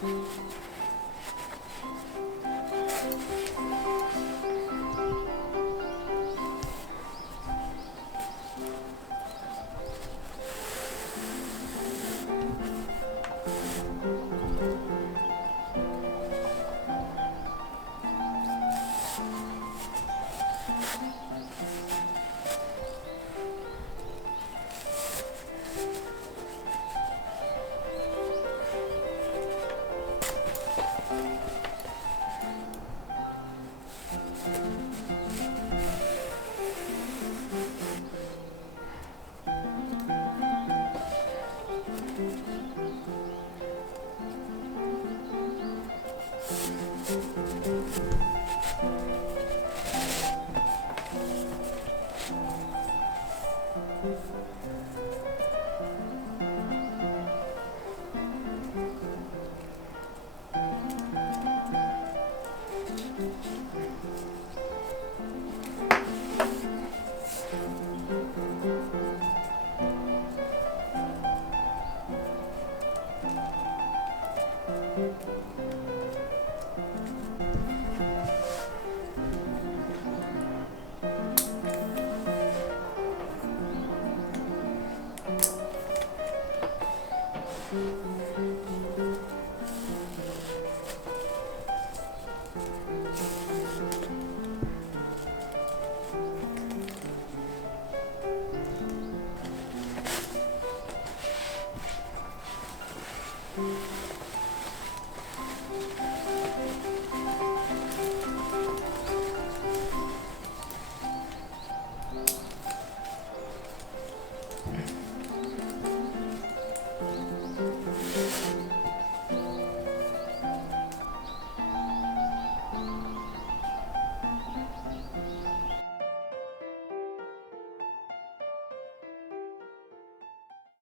Música Mm-hmm.